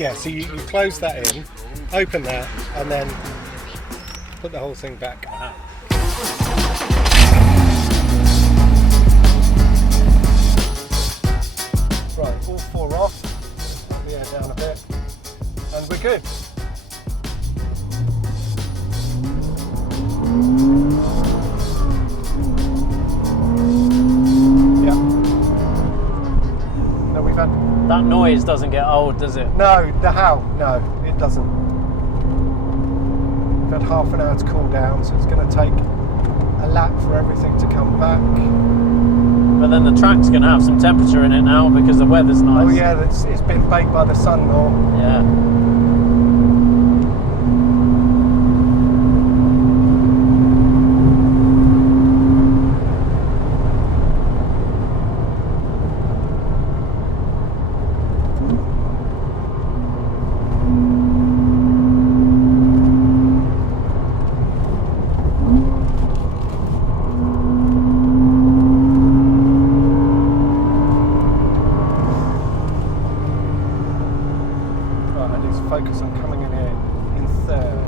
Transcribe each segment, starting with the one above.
Yeah, so you close that in, open that, and then put the whole thing back. Right, all 4 off, put the air down a bit, and we're good. Yeah. No, we've had... That noise doesn't get old, does it? No, the how? No, it doesn't. We've had half an hour to cool down, so it's going to take a lap for everything to come back. But then the track's going to have some temperature in it now because the weather's nice. Oh yeah, it's been baked by the sun more. Yeah. Focus on coming in here in third.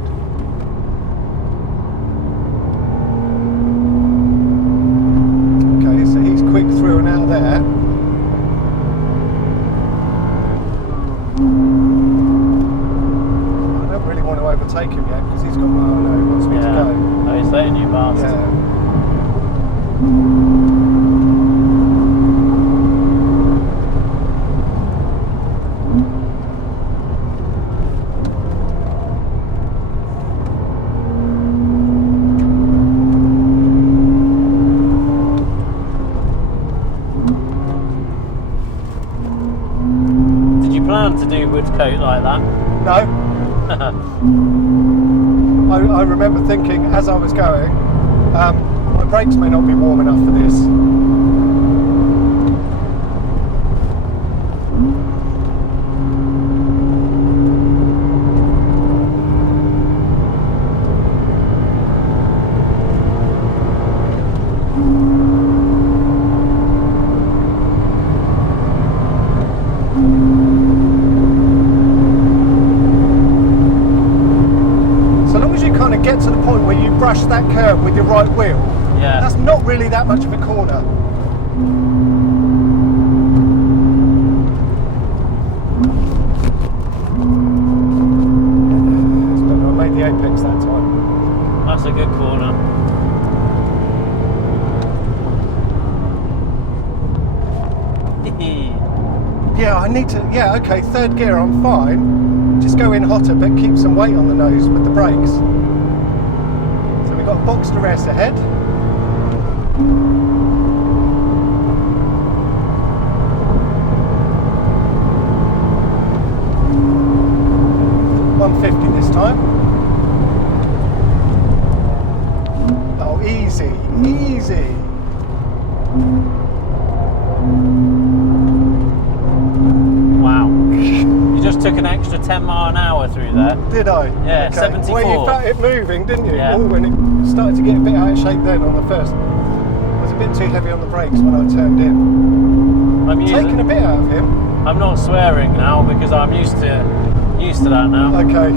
Okay, so he's quick through and out there. I don't really want to overtake him yet because he's got my oh no, he wants me to go. Oh, he's letting you past. Yeah. To do wood coat like that? No. I remember thinking as I was going, my brakes may not be warm enough for this. Get to the point where you brush that curb with your right wheel. Yeah. That's not really that much of a corner. I made the apex that time. That's a good corner. Yeah, I need to, yeah, okay, third gear, I'm fine. Just go in hotter, but keep some weight on the nose with the brakes. So we've got Boxster S ahead. $150 this time. Oh, easy, easy. Took an extra 10 mile an hour through there. Did I? Yeah, okay. 74. Well, you felt it moving, didn't you? Yeah. Oh, when it started to get a bit out of shape then on the first. I was a bit too heavy on the brakes when I turned in. I'm taking a bit out of him. I'm not swearing now because I'm used to that now. Okay.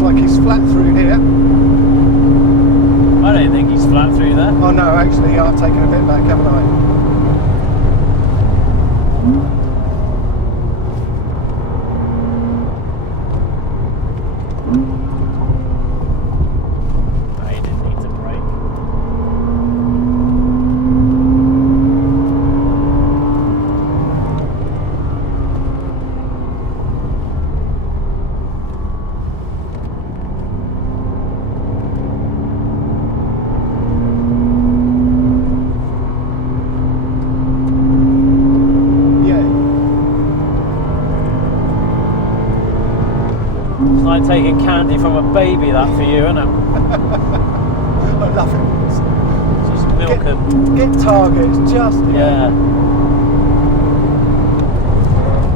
Like he's flat through here. I don't think he's flat through there. Oh no, actually I've taken a bit back, haven't I? I didn't need to brake. It's like taking candy from a baby, that for you, isn't it? I love it. Just milk and get targets, just yeah.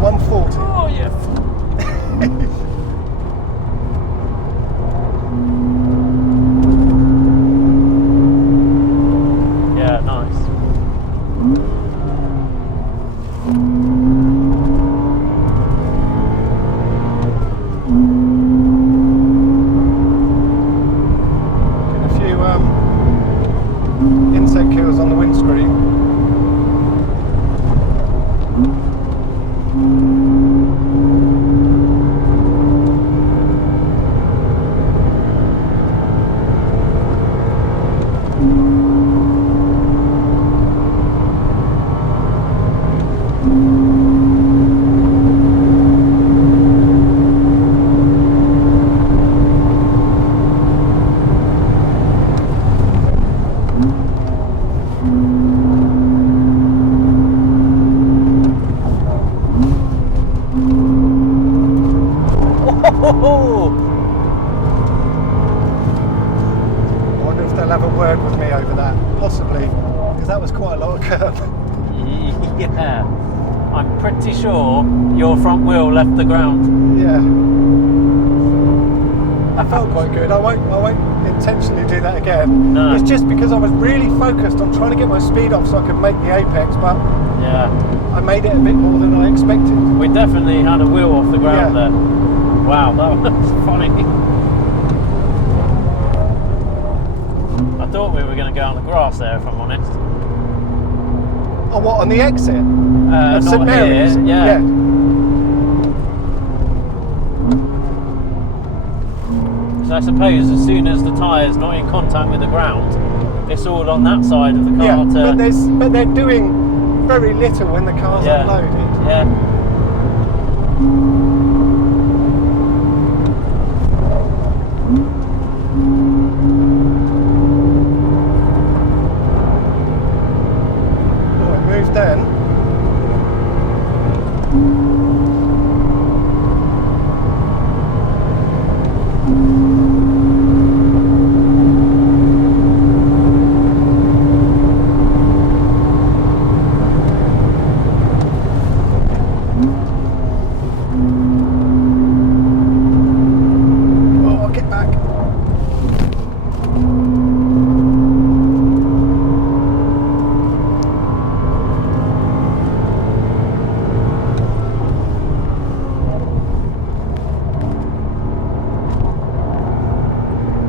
140. Oh yeah. Yeah, nice. Getting a few insect kills on the windscreen. Oh, I wonder if they'll have a word with me over that. Possibly, because that was quite a lot of curve. yeah. I'm pretty sure your front wheel left the ground. Yeah. I felt quite good. I won't intentionally do that again. No. It's just because I was really focused on trying to get my speed off so I could make the apex, but Yeah. I made it a bit more than I expected. We definitely had a wheel off the ground Yeah. there. Wow, that was funny. I thought we were going to go on the grass there, if I'm honest. Oh, what, on the exit? Not St Mary's? here, yeah. So I suppose as soon as the tyre's not in contact with the ground, it's all on that side of the car. Yeah, but they're doing very little when the car's Yeah. unloaded. Yeah. Oh, it moved then. Oh, get back.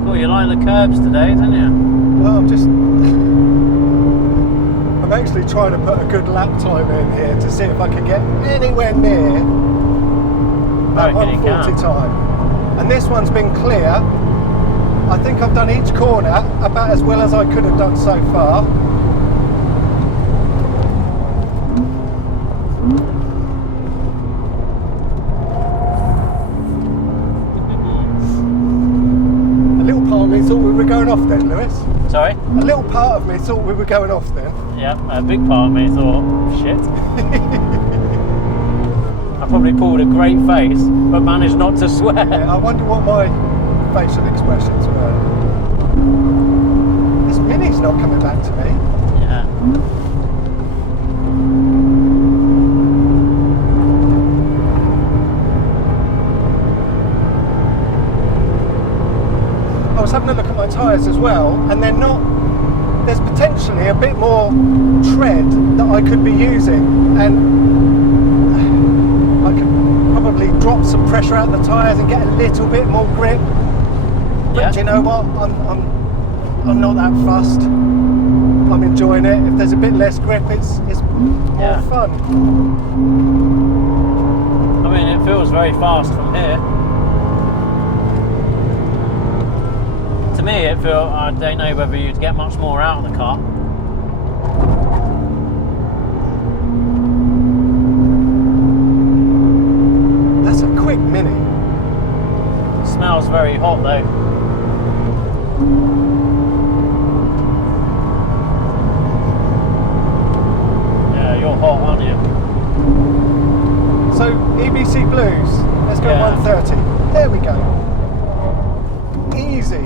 Cool, you like the curbs today, don't you? Well, I'm actually trying to put a good lap time in here to see if I can get anywhere near that reckon you 140 can. time. And this one's been clear. I think I've done each corner about as well as I could have done so far. A little part of me thought we were going off then, Lewis. Sorry? A little part of me thought we were going off then. Yeah, a big part of me thought, shit. I probably pulled a great face, but managed not to swear. Yeah, I wonder what my facial expressions were. This Mini's not coming back to me. Yeah. I was having a look at my tyres as well, and there's potentially a bit more tread that I could be using, and I could probably drop some pressure out of the tyres and get a little bit more grip. But Yeah. do you know what? I'm not that fussed. I'm enjoying it. If there's a bit less grip, it's more Yeah. fun. I mean, it feels very fast from here. To me, it feels, I don't know whether you'd get much more out of the car. That's a quick Mini. Smells very hot though. Yeah, you're hot, aren't you? So EBC Blues, let's go Yeah. 130. There we go. Easy.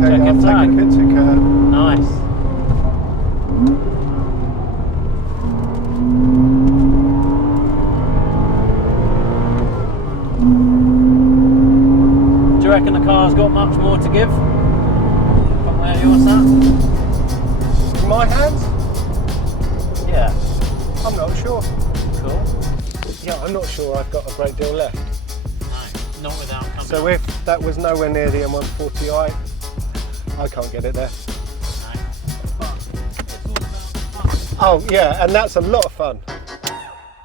Okay, Check I'm your flag. taking a bit too curve. Nice. reckon the car's got much more to give from where you're sat? In my hands? Yeah. I'm not sure. Cool. Yeah, I'm not sure I've got a great deal left. No, not without coming So up. if that was nowhere near the M140i, I can't get it there. No. But it's all about fun. Oh yeah, and that's a lot of fun.